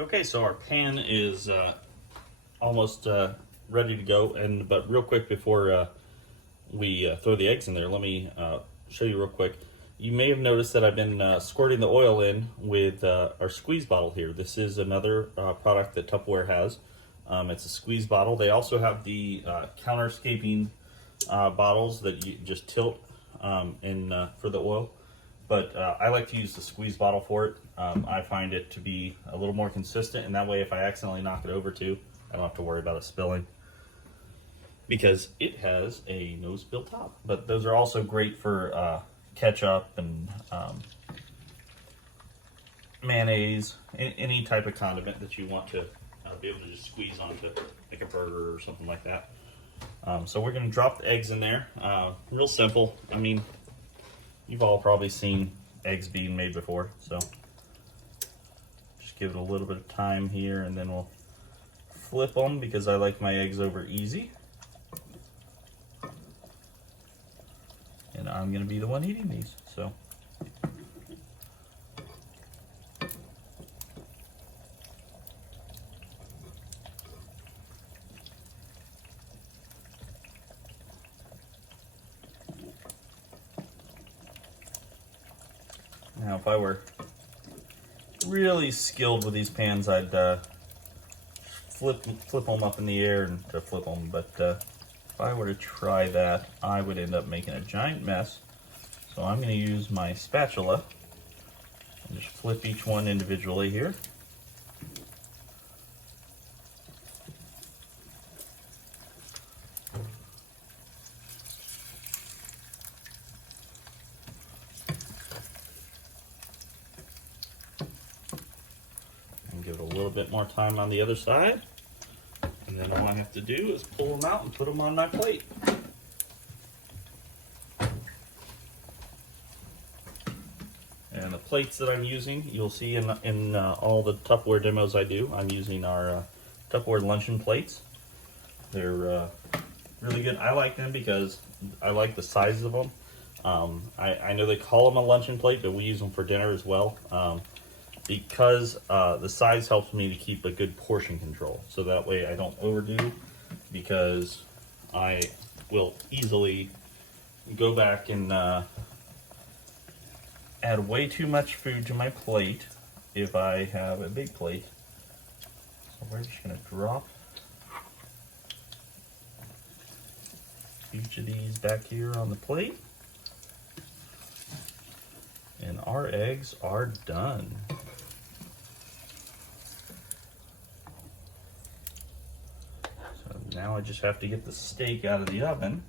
Okay, so our pan is almost ready to go, but real quick before we throw the eggs in there, let me show you real quick. You may have noticed that I've been squirting the oil in with our squeeze bottle here. This is another product that Tupperware has. It's a squeeze bottle. They also have the counterscaping bottles that you just tilt for the oil. But I like to use the squeeze bottle for it. I find it to be a little more consistent, and that way if I accidentally knock it over too, I don't have to worry about it spilling, because it has a no spill top. But those are also great for ketchup and mayonnaise, any type of condiment that you want to be able to just squeeze onto, like a burger or something like that. So we're going to drop the eggs in there. Real simple. I mean, you've all probably seen eggs being made before, so just give it a little bit of time here, and then we'll flip them because I like my eggs over easy. And I'm going to be the one eating these, so. Now, if I were really skilled with these pans, I'd flip them up in the air and to flip them. But if I were to try that, I would end up making a giant mess. So I'm going to use my spatula and just flip each one individually here. Give it a little bit more time on the other side, and then all I have to do is pull them out and put them on my plate. And the plates that I'm using, you'll see in all the Tupperware demos I do, I'm using our Tupperware luncheon plates. They're really good. I like them because I like the size of them. I know they call them a luncheon plate, but we use them for dinner as well. Because the size helps me to keep a good portion control, so that way I don't overdo, because I will easily go back and add way too much food to my plate if I have a big plate. So we're just going to drop each of these back here on the plate, and our eggs are done. Now I just have to get the steak out of the oven,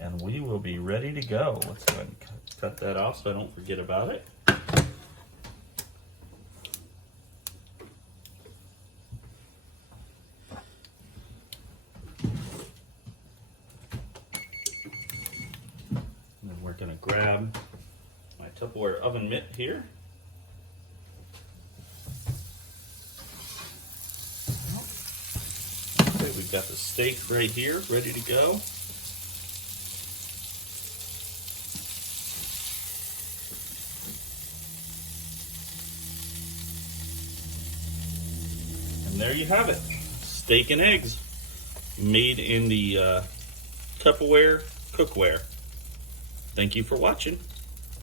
and we will be ready to go. Let's go ahead and cut that off so I don't forget about it. And then we're going to grab my Tupperware oven mitt here. We've got the steak right here, ready to go. And there you have it, steak and eggs, made in the Tupperware cookware. Thank you for watching.